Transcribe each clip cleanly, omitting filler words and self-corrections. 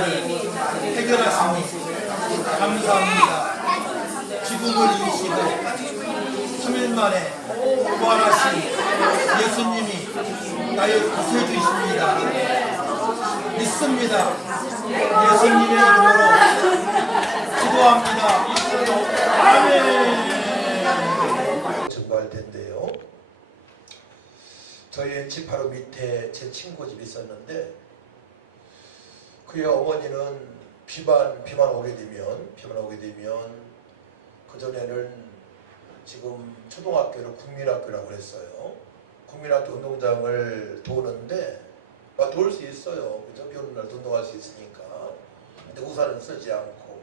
문제를 해결하시니 감사합니다. 죽음을 이기시고 3일 만에 부활하신 예수님이 나를 구세주이십니다. 믿습니다. 예수님의 이름으로 기도합니다. 아멘. 증거할 텐데요. 저희 집 바로 밑에 제 친구 집이 있었는데 그의 어머니는 비만 오게 되면 그전에는 지금 초등학교를 국민학교라고 그랬어요. 국민학교 운동장을 도는데 도울 수 있어요. 그죠? 비 오는 날도 운동할 수 있으니까. 근데 우산은 쓰지 않고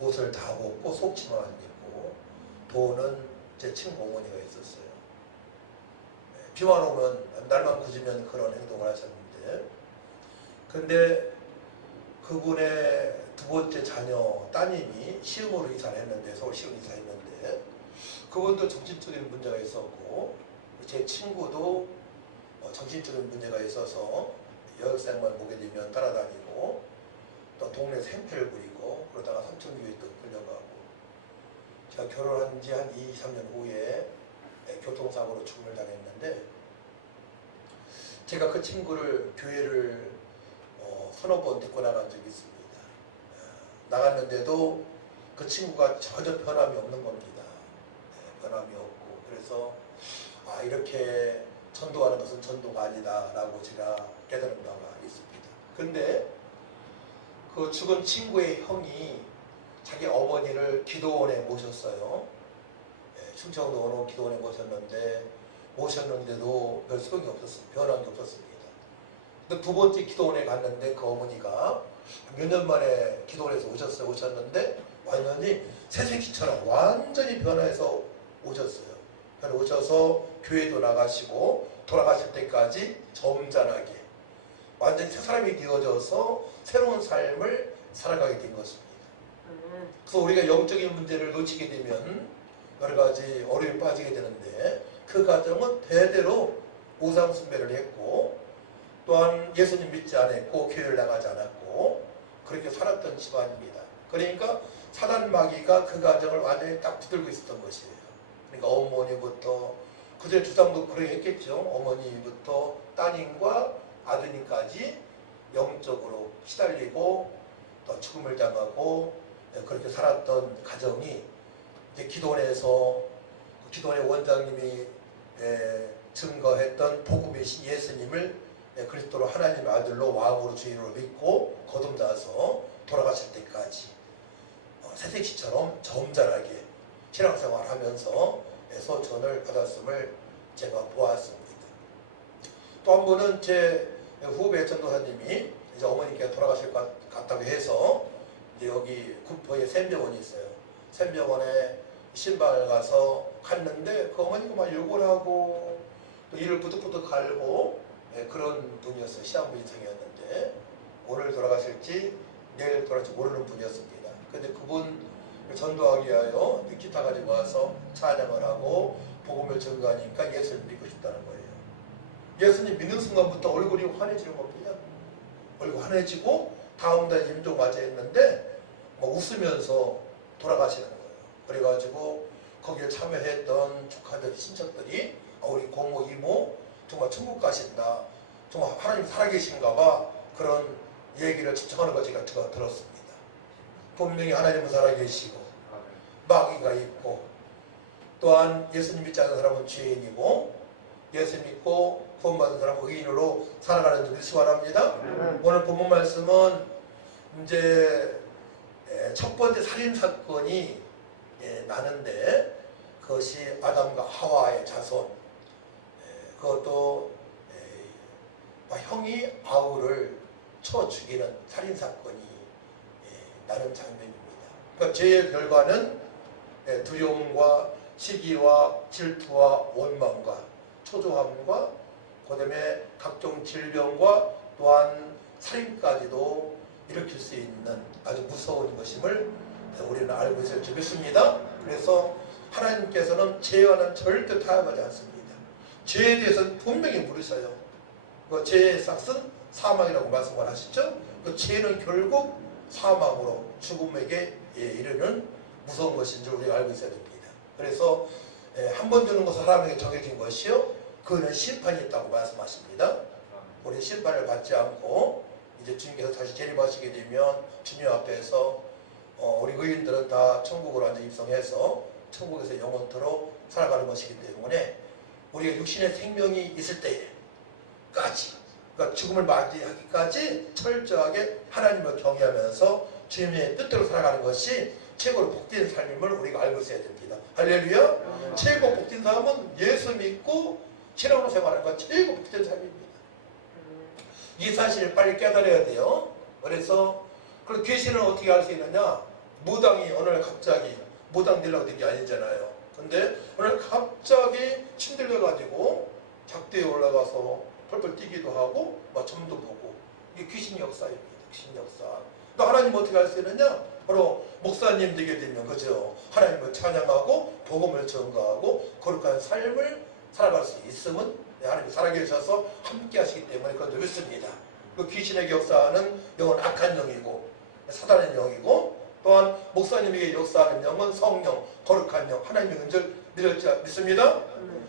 옷을 다 벗고 속치마만 입고 도는 제 친구 어머니가 있었어요. 비만 오면 날만 굳으면 그런 행동을 하셨는데 근데 그분의 두 번째 자녀 따님이 시흥으로 이사를 했는데 서울 시흥 이사했는데 그분도 정신적인 문제가 있었고 제 친구도 정신적인 문제가 있어서 여학생만 보게 되면 따라다니고 또 동네에서 행패를 부리고 그러다가 삼천교회 또 끌려가고 제가 결혼한 지 한 2, 3년 후에 교통사고로 죽음을 당했는데 제가 그 친구를 교회를 서너 번 데리고 나간 적이 있습니다. 나갔는데도 그 친구가 전혀 변함이 없는 겁니다. 변함이 없고 그래서 이렇게 전도하는 것은 전도가 아니다 라고 제가 깨달은 바가 있습니다. 근데 그 죽은 친구의 형이 자기 어머니를 기도원에 모셨어요. 충청도 어느 기도원에 모셨는데도 별 소용이 없었습니다. 변한 게 없었습니다. 근데 두 번째 기도원에 갔는데 그 어머니가 몇 년 만에 기도원에서 오셨는데 완전히 새생기처럼 완전히 변해서 오셨어요. 오셔서 교회도 나가시고 돌아가실 때까지 점잖하게 완전히 새 사람이 되어져서 새로운 삶을 살아가게 된 것입니다. 그래서 우리가 영적인 문제를 놓치게 되면 여러 가지 어려움에 빠지게 되는데 그 과정은 대대로 우상숭배를 했고 또한 예수님 믿지 않았고 교회를 나가지 않았고 그렇게 살았던 집안입니다. 그러니까 사단 마귀가 그 과정을 완전히 딱 붙들고 있었던 것이에요. 그러니까 어머니부터 그전에 주상도 그렇게 했겠죠. 어머니부터 따님과 아드님까지 영적으로 시달리고 또 죽음을 당하고 그렇게 살았던 가정이 이제 기도원의 원장님이 증거했던 복음이신 예수님을 그리스도로 하나님의 아들로 왕으로 주인으로 믿고 거듭나서 돌아가실 때까지 새색시처럼 점잖하게 신앙생활을 하면서 소천을 받았음을 제가 보았습니다. 또 한 번은 제 후배 전도사님이 이제 어머니께 돌아가실 것 같다고 해서 이제 여기 군포에 샘병원이 있어요. 샘병원에 신방을 가서 갔는데 그 어머니가 막 욕을 하고 또 이를 부득부득 갈고 그런 분이었어요. 시한부 인생이었는데 오늘 돌아가실지 내일 돌아갈지 모르는 분이었습니다. 근데 그분 전도하기 위하여 기타 가지고 와서 찬양을 하고 복음을 전가하니까 예수님 믿고 싶다는 거예요. 예수님 믿는 순간부터 얼굴이 환해지는 겁니다. 얼굴 환해지고 다음날 임종 맞아 했는데 웃으면서 돌아가시는 거예요. 그래가지고 거기에 참여했던 조카들, 친척들이 우리 고모, 이모 정말 천국 가신다. 정말 하나님 살아계신가 봐. 그런 얘기를 측정하는 거 제가 들었습니다. 분명히 하나님은 살아계시고 마귀가 있고 또한 예수님 믿지 않는 사람은 죄인이고 예수 믿고 구원받은 사람은 의인으로 살아가는 줄 믿으시기 바랍니다. 오늘 본문 말씀은 이제 첫 번째 살인사건이 나는데 그것이 아담과 하와의 자손 그것도 형이 아우를 쳐 죽이는 살인사건이 나는 장면입니다. 그러니까 죄의 결과는 두려움과 시기와 질투와 원망과 초조함과 그 다음에 각종 질병과 또한 살인까지도 일으킬 수 있는 아주 무서운 것임을 우리는 알고 있을 줄 믿습니다. 그래서 하나님께서는 죄와는 절대 타협하지 않습니다. 죄에 대해서는 분명히 물으셔요. 그 죄의 삭은 사망이라고 말씀을 하시죠. 그 죄는 결국 사망으로 죽음에게 이르는 무서운 것인 줄 우리가 알고 있어야 됩니다. 그래서 한 번 주는 것은 사람에게 정해진 것이요 그는 심판이 있다고 말씀하십니다. 우리 심판을 받지 않고 이제 주님께서 다시 재림하시게 되면 주님 앞에서 우리 의인들은 다 천국으로 완전히 입성해서 천국에서 영원토록 살아가는 것이기 때문에 우리가 육신의 생명이 있을 때까지, 그러니까 죽음을 맞이하기까지 철저하게 하나님을 경외하면서 주님의 뜻대로 살아가는 것이 최고로 복된 삶임을 우리가 알고 있어야 됩니다. 할렐루야. 최고 복된 삶은 예수 믿고 신앙으로 생활하는 것 최고 복된 삶입니다. 이 사실을 빨리 깨달아야 돼요. 그래서 그 귀신은 어떻게 알 수 있느냐? 무당이 어느 날 갑자기 무당 되려고 된 게 아니잖아요. 근데 어느 날 갑자기 침들려가지고 작대에 올라가서 펄펄 뛰기도 하고 점도 보고 이게 귀신 역사입니다. 귀신 역사. 또 하나님 어떻게 알 수 있느냐? 바로 목사님 되게 되면 그죠? 하나님을 찬양하고 복음을 전가하고 거룩한 삶을 살아갈 수 있으면 하나님 살아계셔서 함께 하시기 때문에 그것도 믿습니다. 그 귀신의 역사는 영은 악한 영이고 사단의 영이고 또한 목사님에게 역사하는 영은 성령, 거룩한 영, 하나님의 은혜를 믿습니다.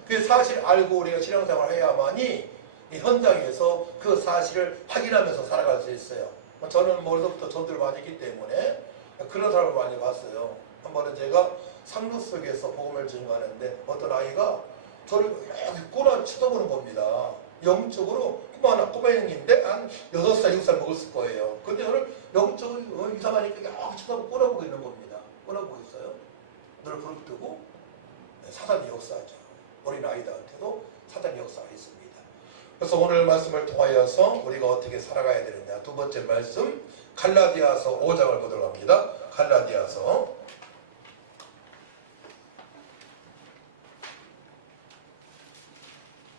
그 사실 알고 우리가 신앙생활을 해야만이 이 현장에서 그 사실을 확인하면서 살아갈 수 있어요. 저는 어려서부터 전도를 많이 했기 때문에 그런 사람을 많이 봤어요. 한 번은 제가 상루 속에서 복음을 증거하는데 어떤 아이가 저를 이렇게 꼬라 쳐다보는 겁니다. 영적으로 꼬마 형인데 한 6살, 6살 먹었을 거예요. 근데 저를 영적으로 이상하니까 이렇게 쳐다보고 꼬라보고 있는 겁니다. 꼬라보고 있어요. 눈을 부릅뜨고 사단이 역사하죠. 어린 아이들한테도 사단이 역사가 있습니다. 그래서 오늘 말씀을 통하여서 우리가 어떻게 살아가야 되느냐. 두 번째 말씀 갈라디아서 5장을 보도록 합니다. 갈라디아서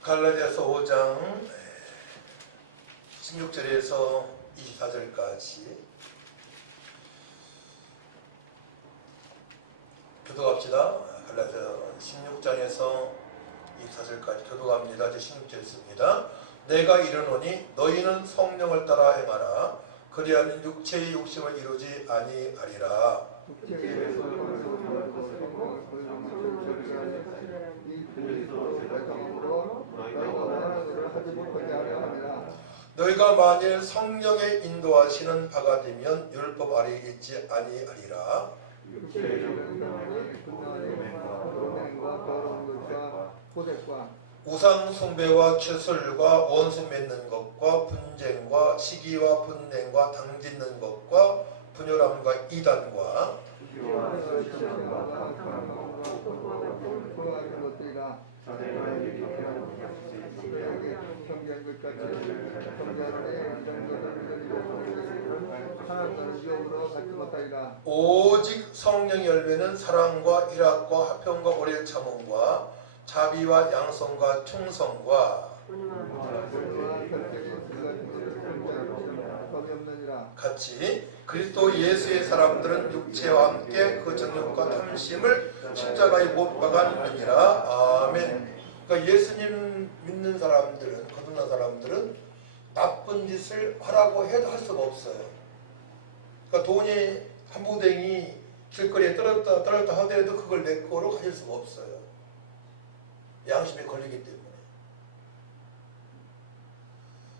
5장 16절에서 24절까지 교도갑시다. 갈라디아 16장에서 24절까지 교도갑니다. 이제 16절 있습니다. 내가 이르노니 너희는 성령을 따라 행하라. 그리하면 육체의 욕심을 이루지 아니하리라. 너희가 만일 성령의 인도하시는 바가 되면 율법 아래에 있지 아니하리라. 우상 숭배와 추술과 원수 맺는 것과 분쟁과 시기와 분냉과 당짓는 것과 분열함과 이단과 오직 성령의 열매는 사랑과 희락과 화평과 오래 참음과 자비와 양성과 충성과 같이 그리스도 예수의 사람들은 육체와 함께 그 정욕과 탐심을 십자가에 못 박았느니라. 아멘. 그러니까 예수님 믿는 사람들은, 거듭난 사람들은 나쁜 짓을 하라고 해도 할 수가 없어요. 그러니까 돈이 한 부댕이 길거리에 떨어졌다 하더라도 그걸 내 거로 가질 수가 없어요. 양심에 걸리기 때문에.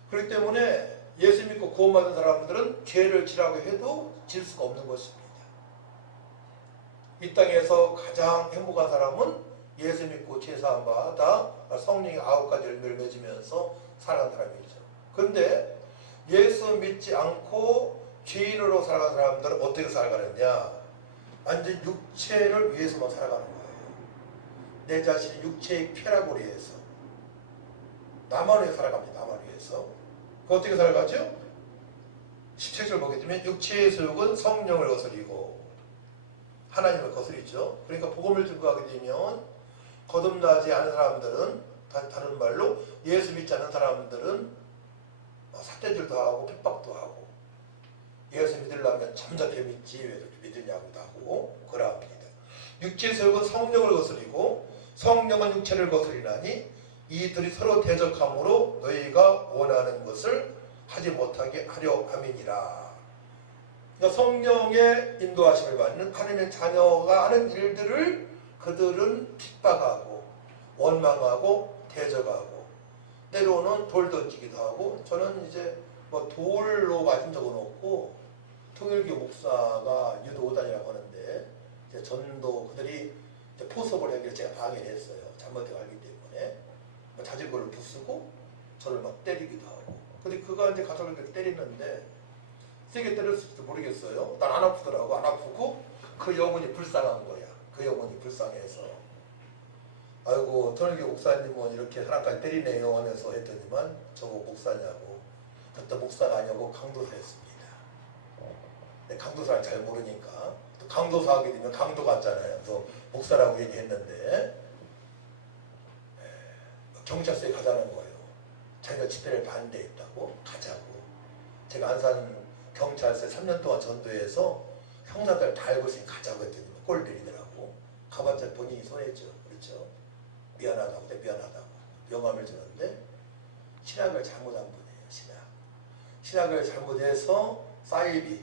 그렇기 때문에 예수 믿고 구원받은 사람들은 죄를 지라고 해도 질 수가 없는 것입니다. 이 땅에서 가장 행복한 사람은 예수 믿고 죄사함 받아 성령의 9가지 열매를 맺으면서 살아가는 사람이죠. 그런데 예수 믿지 않고 죄인으로 살아가는 사람들은 어떻게 살아가느냐? 완전 육체를 위해서만 살아가는 거예요. 내 자신의 육체의 쾌락을 위해서 나만 위해 살아갑니다. 나만 위해서. 그 어떻게 살아가죠? 17절 보게 되면 육체의 소욕은 성령을 거스리고 하나님을 거스리죠. 그러니까 복음을 증거하게 되면 거듭나지 않은 사람들은 다른 말로 예수 믿지 않는 사람들은 삿대질도 하고 핍박도 하고 예수 믿으려면 잠잡혀 믿지 왜 그렇게 믿으냐고도 하고 그러합니다. 육체의 소욕은 성령을 거스리고 성령은 육체를 거스리나니 이 둘이 서로 대적함으로 너희가 원하는 것을 하지 못하게 하려 함이니라. 그러니까 성령의 인도하심을 받는 하나님의 자녀가 하는 일들을 그들은 핍박하고 원망하고 대적하고 때로는 돌 던지기도 하고, 저는 이제 뭐 돌로 맞은 적은 없고 통일교 목사가 유도단이라고 하는데 이제 전도 그들이 이제 포섭을 하기를 제가 방해를 했어요. 잘못해 알기 때문에 뭐 자전거를 부수고 저를 막 때리기도 하고. 근데 그가 이제 가서 그렇게 때리는데 세게 때렸을지도 모르겠어요. 난 안 아프더라고. 안 아프고 그 영혼이 불쌍한 거야. 그 영혼이 불쌍해서 아이고 통일교 목사님은 이렇게 사람까지 때리네요 하면서 했더니만 저거 목사냐고. 그때 목사가 아니고 강도사였습니다. 강도사를 잘 모르니까 또 강도사 하게 되면 강도 같잖아요. 또 목사라고 얘기했는데 경찰서에 가자는 거예요. 자기가 집회를 반대했다고 가자고. 제가 안산 경찰서에 3년 동안 전도해서 형사들 다 알고 있으니 가자고 했더니 꼴 들이더라고. 가봤자 본인이 손해죠. 그렇죠? 미안하다고. 미안하다고 명함을 주는데 신학을 잘못한 분이에요. 신학을 잘못해서 사이비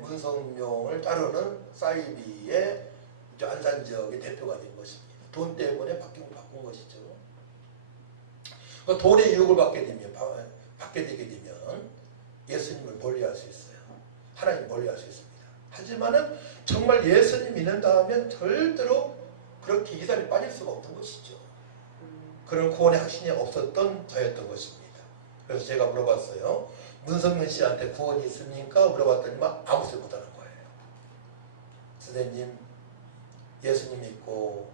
문성명을 따르는 사이비의 안산 지역의 대표가 된 것입니다. 돈 때문에 바꾼 것이죠. 돈의 유혹을 받게 되게 되면 예수님을 멀리할 수 있어요. 하나님 멀리할 수 있습니다. 하지만은 정말 예수님 믿는다면 절대로 그렇게 이단에 빠질 수가 없는 것이죠. 그런 구원의 확신이 없었던 저였던 것입니다. 그래서 제가 물어봤어요. 문성민 씨한테 구원이 있습니까? 물어봤더니만 아무 소리 못하는 거예요. 선생님, 예수님 믿고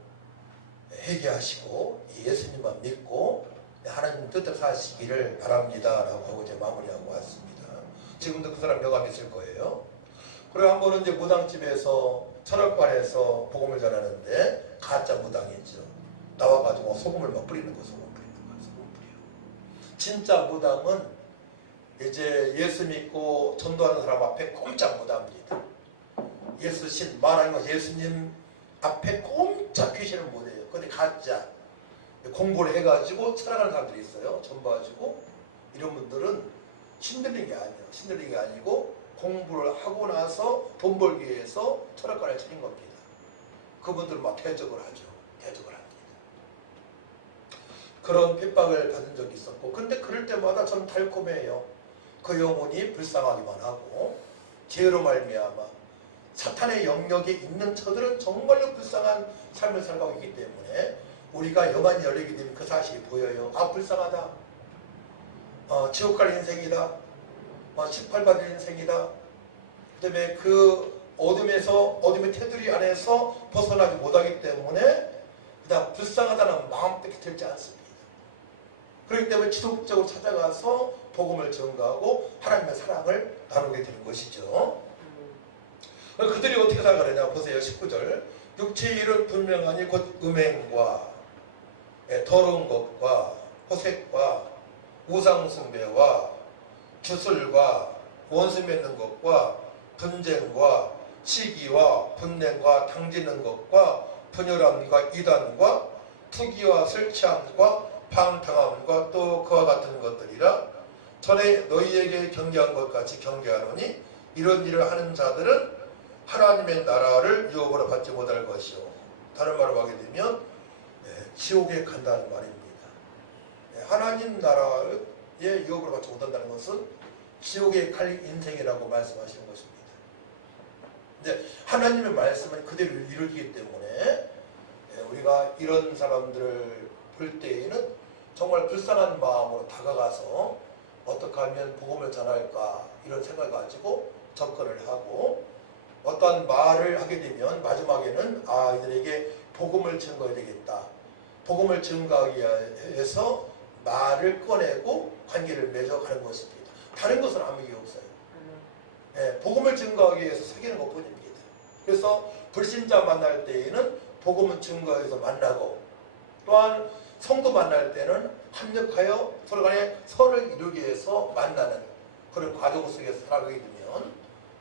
회개하시고 예수님만 믿고 하나님 뜻대로 사시기를 바랍니다 라고 하고 이제 마무리하고 왔습니다. 지금도 그 사람 명함이 있을 거예요. 그리고 한 번은 이제 무당집에서 철학관에서 복음을 전하는데 가짜 무당이죠. 나와가지고 소금을 막 뿌리는 거, 소금 뿌려. 진짜 무당은 이제 예수 믿고 전도하는 사람 앞에 꼼짝 못합니다. 예수 신 말하는 거 예수님 앞에 꼼짝 귀신을 못해요. 근데 가짜 공부를 해가지고 살아가는 사람들이 있어요. 전봐가지고 이런 분들은 신들린 게 아니에요. 신들린 게 아니고 공부를 하고 나서 돈 벌기 위해서 철학관을 차린 겁니다. 그분들은 막 대적을 하죠. 대적을 합니다. 그런 핍박을 받은 적이 있었고, 근데 그럴 때마다 저는 달콤해요. 그 영혼이 불쌍하기만 하고 죄로 말미암아 사탄의 영역에 있는 저들은 정말로 불쌍한 삶을 살아가고 있기 때문에 우리가 영안이 열리게 되면 그 사실이 보여요. 아, 불쌍하다. 지옥 갈 인생이다. 18받을 인생이다. 그 다음에 그 어둠의 테두리 안에서 벗어나지 못하기 때문에 그다음 불쌍하다는 마음밖에 들지 않습니다. 그렇기 때문에 지속적으로 찾아가서 복음을 전가하고 하나님의 사랑을 나누게 되는 것이죠. 그들이 어떻게 살아가느냐 보세요. 19절. 육체의 일은 분명하니 곧 음행과 더러운 것과 호색과 우상숭배와 주술과 원수 맺는 것과 분쟁과 시기와 분냉과 당지는 것과 분열함과 이단과 투기와 설치함과 방탕함과 또 그와 같은 것들이라. 전에 너희에게 경계한 것 같이 경계하노니 이런 일을 하는 자들은 하나님의 나라를 유업으로 받지 못할 것이요. 다른 말로 하게 되면 지옥에 간다는 말입니다. 하나님 나라의 유업으로 받지 못한다는 것은 지옥에 갈 인생이라고 말씀하시는 것입니다. 근데 하나님의 말씀은 그대로 이루어지기 때문에 우리가 이런 사람들을 볼 때에는 정말 불쌍한 마음으로 다가가서 어떻게 하면 복음을 전할까 이런 생각을 가지고 접근을 하고, 어떠한 말을 하게 되면 마지막에는 이들에게 복음을 증거해야 되겠다. 복음을 증거하기 위해서 말을 꺼내고 관계를 맺어가는 것입니다. 다른 것은 아무 이유 없어요. 복음을 증거하기 위해서 사귀는 것뿐입니다. 그래서 불신자 만날 때에는 복음을 증거해서 만나고, 또한 성도 만날 때는 합력하여 서로 간에 선을 이루기 위해서 만나는 그런 과정 속에서 살아가게 되면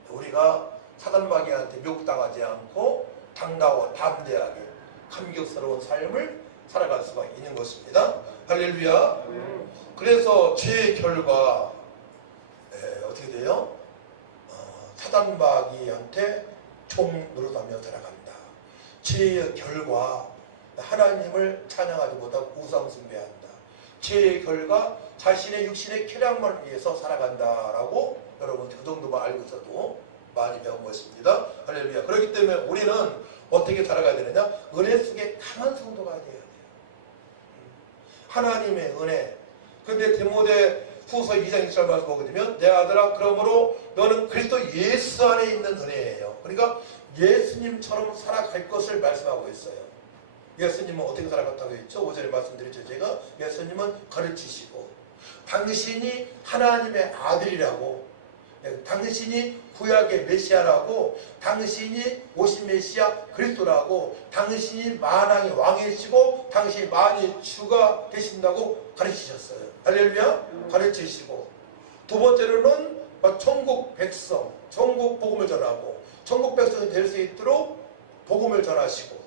우리가 사단마귀한테 미혹당하지 않고 당당하고 담대하게 감격스러운 삶을 살아갈 수가 있는 것입니다. 할렐루야. 그래서 죄의 결과 어떻게 돼요? 사단마귀한테 총 노릇하며 살아간다. 죄의 결과 하나님을 찬양하지 못하고 우상 숭배한다. 죄의 결과 자신의 육신의 쾌락만을 위해서 살아간다라고 여러분 그 정도만 알고 있어도 많이 배운 것입니다. 할렐루야. 그렇기 때문에 우리는 어떻게 살아가야 되느냐? 은혜 속에 강한 성도가 되어야 돼요. 하나님의 은혜. 근데 디모데 후서 2장 1절 말씀 보게 되면 내 아들아 그러므로 너는 그리스도 예수 안에 있는 은혜예요. 그러니까 예수님처럼 살아갈 것을 말씀하고 있어요. 예수님은 어떻게 살아갔다고 했죠? 5절에 말씀드렸죠. 제가 예수님은 가르치시고 당신이 하나님의 아들이라고, 당신이 구약의 메시아라고, 당신이 오신 메시아 그리스도라고, 당신이 만왕의 왕이시고 당신이 만일 주가 되신다고 가르치셨어요. 할렐루야. 가르치시고, 두 번째로는 천국 백성, 천국 복음을 전하고 천국 백성이 될 수 있도록 복음을 전하시고,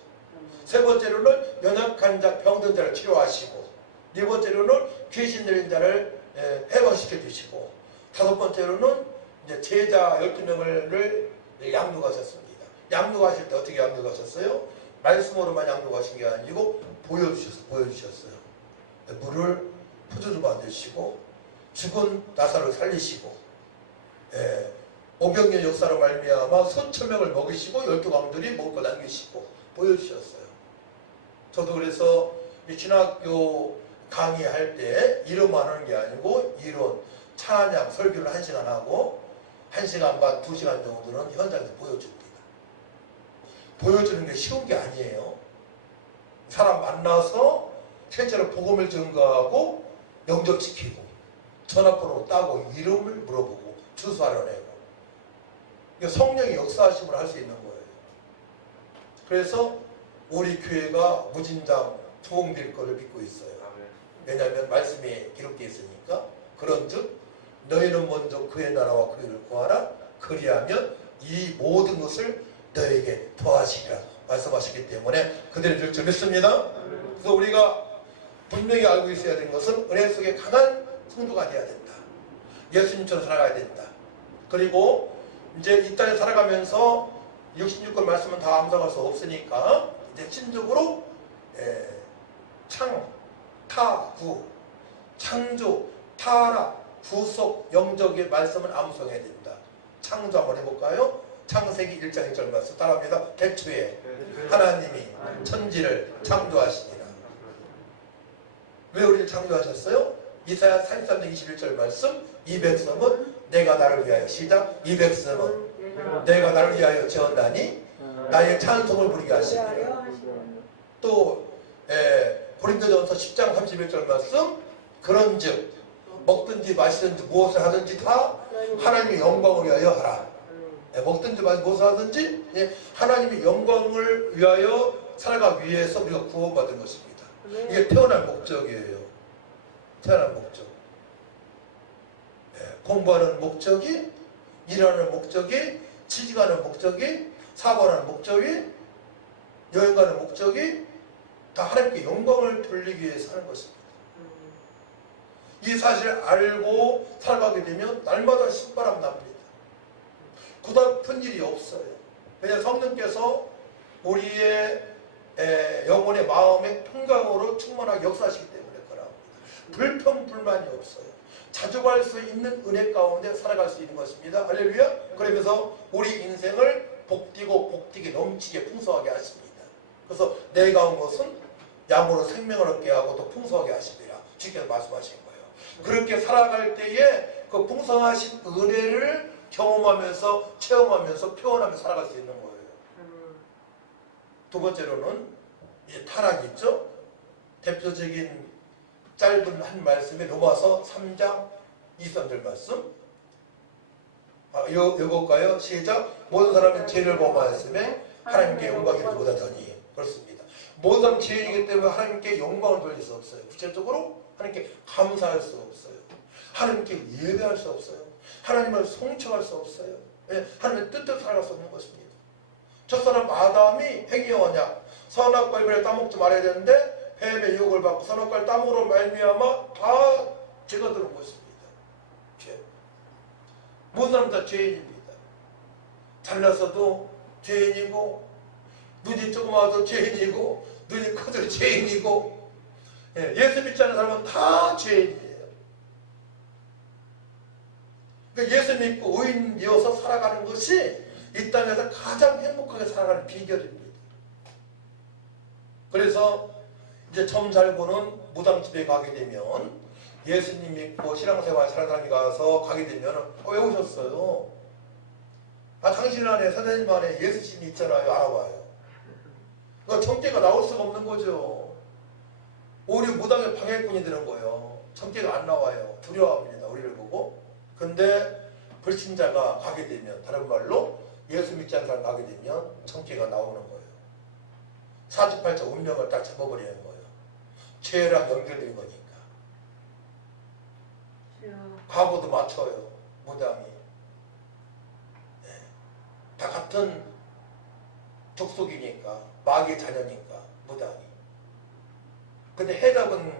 세 번째로는 연약한 자 병든 자를 치료하시고, 네 번째로는 귀신 들린 자를 해방시켜 주시고, 다섯 번째로는 이제 제자 12명을 양육하셨습니다. 양육하실 때 어떻게 양육하셨어요? 말씀으로만 양육하신 게 아니고 보여주셨어요. 물을 포도주 만드시고, 죽은 나사를 살리시고, 오병이의 역사로 말미암아 수천 명을 먹이시고 12광들이 먹을 거 남기시고 보여주셨어요. 저도 그래서 신학교 강의할 때 이론만 하는 게 아니고 이론, 찬양, 설교를 1시간 하고 1시간 반, 2시간 정도는 현장에서 보여줍니다. 보여주는 게 쉬운 게 아니에요. 사람 만나서 실제로 복음을 증거하고 영접시키고 전화번호 따고 이름을 물어보고 주소 알아내고, 성령의 역사하심을 할 수 있는 거예요. 그래서 우리 교회가 무진장 부흥될 것을 믿고 있어요. 왜냐하면 말씀에 기록되어 있으니까. 그런즉 너희는 먼저 그의 나라와 그의 의를 구하라. 그리하면 이 모든 것을 너에게 더하시리라 말씀하시기 때문에 그대로 될 줄 믿습니다. 그래서 우리가 분명히 알고 있어야 되는 것은 은혜 속에 강한 성도가 되어야 된다. 예수님처럼 살아가야 된다. 그리고 이제 이 땅에 살아가면서 66권 말씀은 다 암송할 수 없으니까 이제 심적으로 창, 타, 구, 창조, 타락, 구속, 영적의 말씀을 암송해야 된다. 창조 한번 해볼까요? 창세기 1장 1절 말씀 따라합니다. 태초에 하나님이 천지를 창조하시니라. 왜 우리를 창조하셨어요? 이사야 33장 21절 말씀, 이 백성은 내가 나를 위하여, 시작, 이 백성은 내가 나를 위하여 지었나니 나의 찬송을 부르게 하시니라. 또 고린도전서 10장 31절 말씀, 그런즉 먹든지 마시든지 무엇을 하든지 다 하나님의 영광을 위하여 하라. 먹든지 마시든지 무엇을 하든지 하나님의 영광을 위하여 살아가기 위해서 우리가 구원받은 것입니다. 이게 태어날 목적이에요. 태어날 목적. 공부하는 목적이, 일하는 목적이, 취직하는 목적이, 사고하는 목적이, 여행 가는 목적이 다 하나님께 영광을 돌리기 위해서 하는 것입니다. 이 사실을 알고 살아가게 되면 날마다 신바람 납니다. 고달픈 일이 없어요. 왜냐하면 성령께서 우리의 영혼의 마음의 평강으로 충만하게 역사하시기 때문에 그럽니다. 불평 불만이 없어요. 자족할 수 있는 은혜 가운데 살아갈 수 있는 것입니다. 할렐루야. 그러면서 우리 인생을 복되고 복되게 넘치게 풍성하게 하십니다. 그래서 내가 온 것은 양으로 생명을 얻게 하고 또 풍성하게 하시리라 주께서 말씀하신 거예요. 그렇게 살아갈 때에 그 풍성하신 은혜를 경험하면서 체험하면서 표현하며 살아갈 수 있는 거예요. 두 번째로는 타락이 있죠. 대표적인 짧은 한 말씀에 로마서 3장 23절 말씀. 읽을까요? 시작. 모든 사람은 죄를 범하였음에 하나님께 영광이 되지 못하더니. 그렇습니다. 모든 사람은 죄인이기 때문에 하나님께 영광을 돌릴 수 없어요. 구체적으로 하나님께 감사할 수 없어요. 하나님께 예배할 수 없어요. 하나님을 송축할 수 없어요. 하나님의 뜻대로 살아갈 수 없는 것입니다. 첫사람 아담이 행위여냐, 선악과 이번에 따먹지 말아야 되는데 뱀의 유혹을 받고 선악과를 따먹으로 말미암아 다 죄가 들어온 것입니다. 죄. 모든 사람 다 죄인입니다. 잘났어도 죄인이고, 눈이 조그마도 죄인이고, 눈이 커도 죄인이고, 예수 믿지 않는 사람은 다 죄인이에요. 그러니까 예수 믿고 의인이어서 살아가는 것이 이 땅에서 가장 행복하게 살아가는 비결입니다. 그래서 이제 점 살고는 무당집에 가게 되면 예수님 믿고 신앙생활 사는 사람이 가서 가게 되면 왜 오셨어요? 아, 당신 안에 선생님 안에 예수님이 있잖아요. 알아봐요. 그러니까 청계가 나올 수가 없는 거죠. 오히려 무당의 방해꾼이 되는 거예요. 청계가 안 나와요. 두려워합니다. 우리를 보고. 근데 불신자가 가게 되면, 다른 말로 예수 믿지 않는 사람 가게 되면 청계가 나오는 거예요. 사주팔자 운명을 딱 잡아버리는 거예요. 죄랑 연결된 거니까. 과거도 맞춰요. 무당이. 네. 다 같은 족속이니까, 마귀의 자녀니까 무당이. 근데 해답은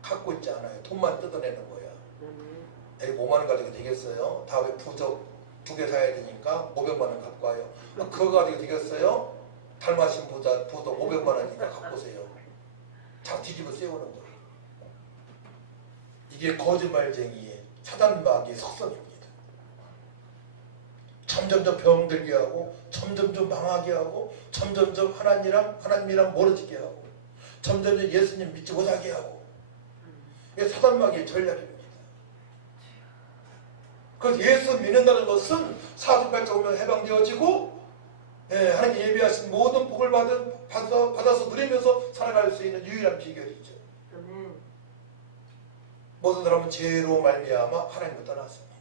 갖고 있지 않아요. 돈만 뜯어내는 거야. 에이, 5만 원 가지고 되겠어요? 다음에 부적 2개 사야 되니까 500만 원 갖고 와요. 그거 가지고 되겠어요? 닮아신 부적 500만 원이니까 갖고 오세요. 다 뒤집어 세우는 거예요. 이게 거짓말쟁이의 사단마귀의 속성입니다. 점점점 병들게 하고, 점점점 망하게 하고, 점점점 하나님이랑 멀어지게 하고, 점점점 예수님 믿지 못하게 하고. 이게 사단마귀의 전략입니다. 그래서 예수 믿는다는 것은 사주팔자 오면 해방되어지고, 하나님 예비하신 모든 복을 받아서 누리면서 살아갈 수 있는 유일한 비결이죠. 모든 사람은 죄로 말미암아 하나님을 떠났습니다.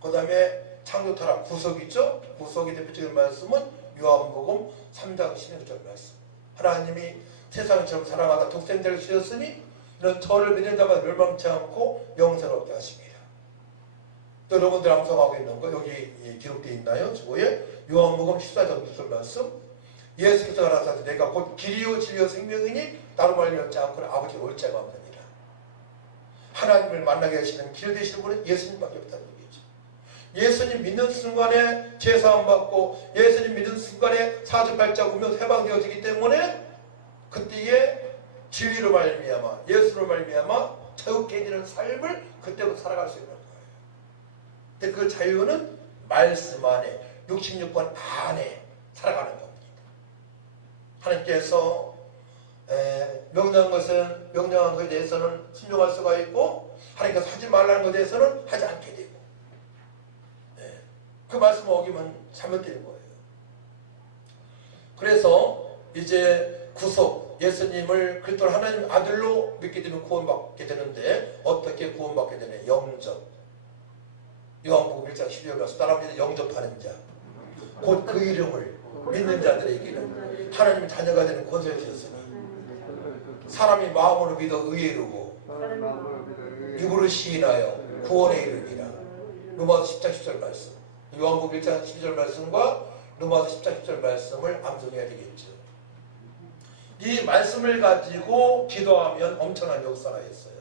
그 다음에 창조타락 구속이죠. 구속의 대표적인 말씀은 요한복음 3장 16절 말씀. 하나님이 세상처럼 사랑하다 독생자를 주셨으니 이런 저를 믿는 자마다 멸망치 않고 영생을 얻게 하십니다. 또 여러분들 암송하고 있는 거 여기 기록되어 있나요? 저거에 요한복음 14장 6절 말씀. 예수께서 가라사대 내가 곧 길이요 진리요 생명이니 나로 말미암지 않고는 아버지를 올 자가 없느니라. 하나님을 만나게 하시는 길 되시는 분은 예수님밖에 없다는 얘기죠. 예수님 믿는 순간에 죄사함 받고 예수님 믿는 순간에 사주팔자 오며 해방되어지기 때문에 그때에 진리로 말미암아 예수로 말미암아 자유케해지는 삶을 그때부터 살아갈 수 있는 거예요. 근데 그 자유는 말씀 안에 66번 안에 살아가는 겁니다. 하나님께서 명령한 것에 대해서는 순종할 수가 있고 하나님께서 하지 말라는 것에 대해서는 하지 않게 되고 그 말씀을 어기면 잘못되는 거예요. 그래서 이제 구속 예수님을 그리스도 하나님 아들로 믿게 되면 구원받게 되는데 어떻게 구원받게 되냐? 영접. 요한복음 1장 12절 말씀 따라합니다. 영접하는 자 곧 그 이름을 믿는 자들에게는 하나님 자녀가 되는 권세를 주셨으니 사람이 마음으로 믿어 의에 이르고 입으로 시인하여 구원에 이르리라. 로마서 10장 10절 말씀. 요한복음 1장 12절 말씀과 로마서 10장 10절 말씀을 암송해야 되겠죠. 이 말씀을 가지고 기도하면 엄청난 역사가 있어요.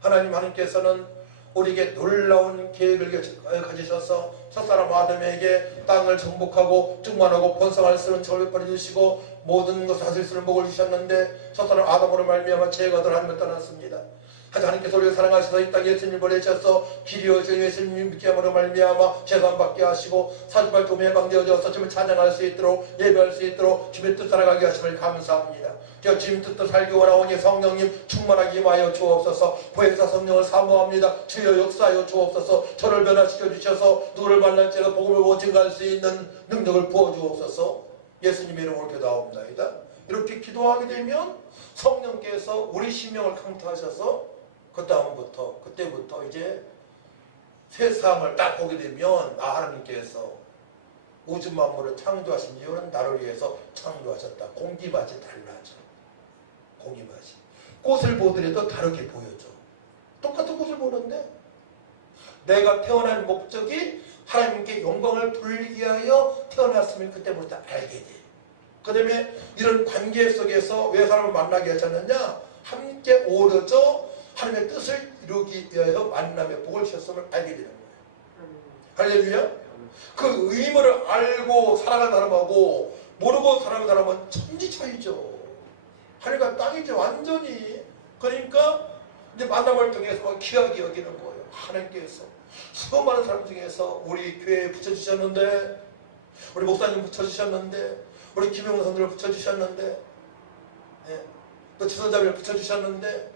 하나님께서는 우리에게 놀라운 계획을 가지셔서 첫사람 아담에게 땅을 정복하고 충만하고 번성할 수 있는 저를 주시고 모든 것을 다스릴 수 있는 복을 주셨는데 첫사람 아담으로 말미암아 죄가 들 하나님을 떠났습니다. 하나님께서 우리를 사랑하셔서 이 땅에 예수님을 보내셔서 길이요 예수님 믿게 함으로 말미암아 죄사함 받게 하시고 사주팔자 해방되어져서 주님을 찬양할 수 있도록 예배할 수 있도록 주님의 뜻 살아가게 하심을 감사합니다. 주님 뜻도 살기 원하오니 성령님 충만하게 임하여 주옵소서. 보혜사 성령을 사모합니다. 주여 역사하여 주옵소서. 저를 변화시켜 주셔서 누구를 만날지라도 복음을 오증할 수 있는 능력을 부어주옵소서. 예수님의 이름으로 기도하옵나이다. 이렇게 기도하게 되면 성령께서 우리 심령을 강타하셔서 그때부터 이제 세상을 딱 보게 되면 하나님께서 우주 만물을 창조하신 이유는 나를 위해서 창조하셨다. 공기맛이 달라져. 공기맛이. 꽃을 보더라도 다르게 보여줘. 똑같은 꽃을 보는데 내가 태어난 목적이 하나님께 영광을 돌리기 위하여 태어났음을 그때부터 알게 돼. 그 다음에 이런 관계 속에서 왜 사람을 만나게 하셨느냐? 함께 어우러져 하나님의 뜻을 이루기 위하여 만남의 복을 주셨음을 알게 되는 거예요. 할렐루야. 그 의무를 알고 살아가는 사람하고 모르고 살아가는 사람은 천지 차이죠. 하늘과 땅이죠. 완전히. 그러니까 이제 만남을 통해서 귀하게 여기는 거예요. 하나님께서 수많은 사람 중에서 우리 교회에 붙여주셨는데, 우리 목사님 붙여주셨는데, 우리 김영훈 선생님을 붙여주셨는데, 예, 또 지선자를 붙여주셨는데,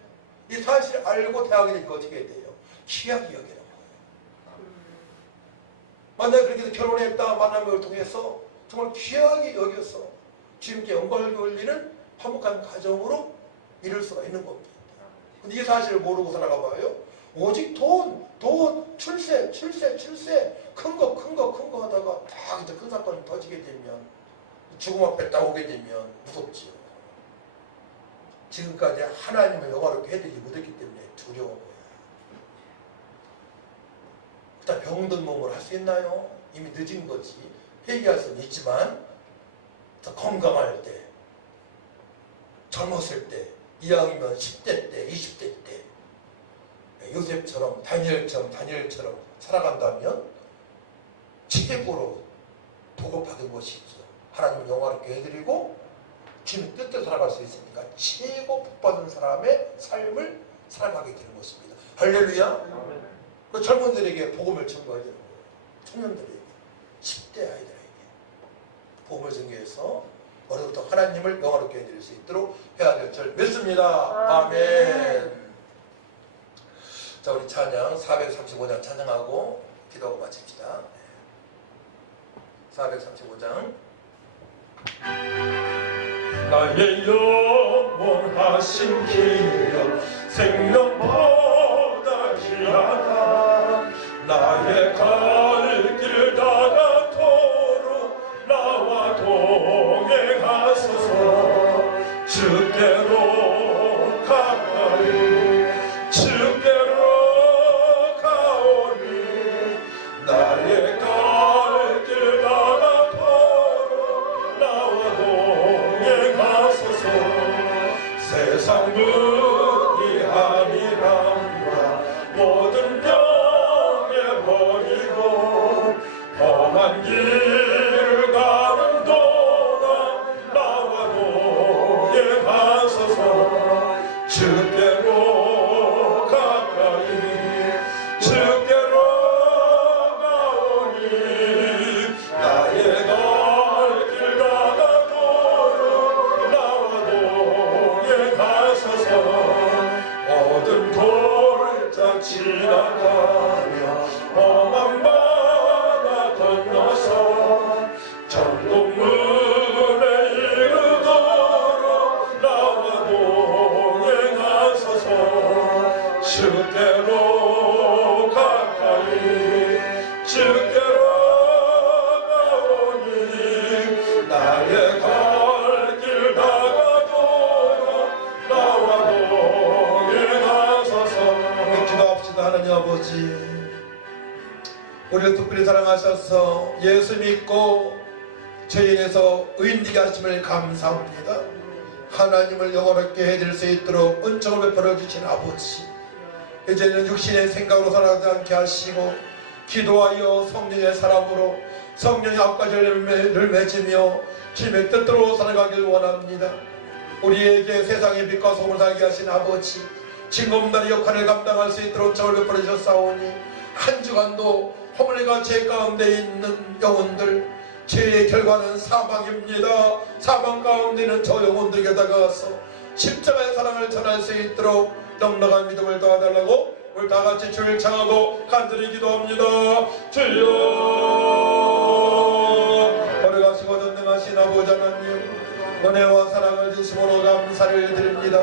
이 사실을 알고 대하게 되니까 어떻게 돼요? 귀하게 여기는 거예요. 만약에 그렇게 해서 결혼했다 만남을 통해서 정말 귀하게 여겨서 주님께 영광을 돌리는 화목한 가정으로 이룰 수가 있는 겁니다. 근데 이 사실을 모르고 살아가 봐요. 오직 돈, 출세, 큰 거 하다가 딱 이제 큰 사건이 터지게 되면, 죽음 앞에 딱 오게 되면 무섭지요. 지금까지 하나님을 영화롭게 해드리지 못했기 때문에 두려운 거예요. 일단 병든 몸을 할 수 있나요? 이미 늦은 거지. 회개할 수는 있지만, 더 건강할 때, 젊었을 때, 이왕이면 10대 때, 20대 때, 요셉처럼 다니엘처럼 살아간다면 최고로 복을 것이죠. 하나님을 영화롭게 해드리고 주님의 뜻대로 살아갈 수 있으니까 최고 복받은 사람의 삶을 살아가게 되는 것입니다. 할렐루야. 그 젊은들에게 복음을 전가해야 되는 거예요. 청년들에게, 10대 아이들에게 복음을 전개해서 어려부터 하나님을 영화롭게 해드릴 수 있도록 해야 될 줄 믿습니다. 아멘. 자, 우리 찬양 435장 찬양하고 기도하고 마칩시다. 435장. 나의 영원하신 기름 생명보다 귀하다. 나의 갈 길 닿아도록 나와 동행하소서. 주께로 가까이 주께로 가오니 나의 갈 길 닿아도록 나와 동행하소서. 세상 무기함이란과 모든 병에 버리고 험한 길 가는 동안 나와 동행하소서. 주께로 가까이 주께로 가오니 나의 갈 길 닿아도록 나와 동행하소서. 모든 돌짝 지나가며 험한 바다 건너서 전동문에 이르도록 나와 동행하소서. 주께로 가까이 주께로 가오니 나의 갈 길 닿아도록 나와 동행하소서. 우리 기도합시다. 하나님 아버지, 우리를 특별히 사랑하셔서 예수 믿고 죄인에서 의인되게 하심을 감사합니다. 하나님을 영원하게 해드릴 수 있도록 은총을 베풀어 주신 아버지, 이제는 육신의 생각으로 살아가지 않게 하시고 기도하여 성령의 사람으로 성령의 앞까지 열매를 맺으며 주님의 뜻대로 살아가길 원합니다. 우리에게 세상의 빛과 소금을 살게 하신 아버지, 징검다리 역할을 감당할 수 있도록 저를 베풀어 주셨사오니 한 주간도 허물과 죄 가운데 있는 영혼들, 죄의 결과는 사망입니다. 사망 가운데는 저 영혼들에게 다가가서 십자가의 사랑을 전할 수 있도록 넉넉한 믿음을 도와달라고 우리 다같이 주를 청하고 간절히 기도합니다. 주여, 걸어가시고 전능하신 아버지 하나님, 은혜와 사랑을 주심으로 감사를 드립니다.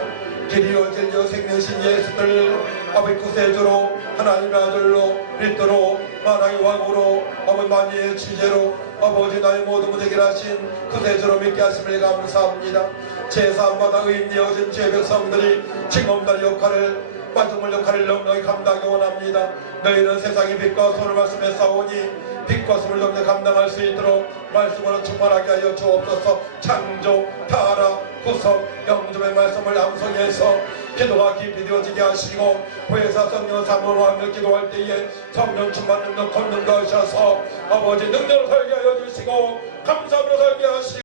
길이요 진리요 생명신 예수를 아버지 구세주로 하나님의 아들로 믿도록 만왕의 왕으로 아버지 만유의 주제로 아버지 나의 모든 문제 해결하신 구세주로 믿게 하심을 감사합니다. 제사함마다 의인되어진 죄 백성들이 징검다리 역할을 만등물 역할을 넉넉히 감당하기 원합니다. 너희는 세상의 빛과 손을 말씀했사오니 빛과 손을 넉넉히 감당할 수 있도록 말씀으로 충만하게 하여 주옵소서. 창조, 타락, 구속, 영접의 말씀을 암송해서 기도가 깊이 되어지게 하시고 보혜사 성령 사모로 하며 기도할 때에 성령 충만 능력 걷는 것이어서 아버지 능력을 살게 하여 주시고 감사함으로 살게 하시고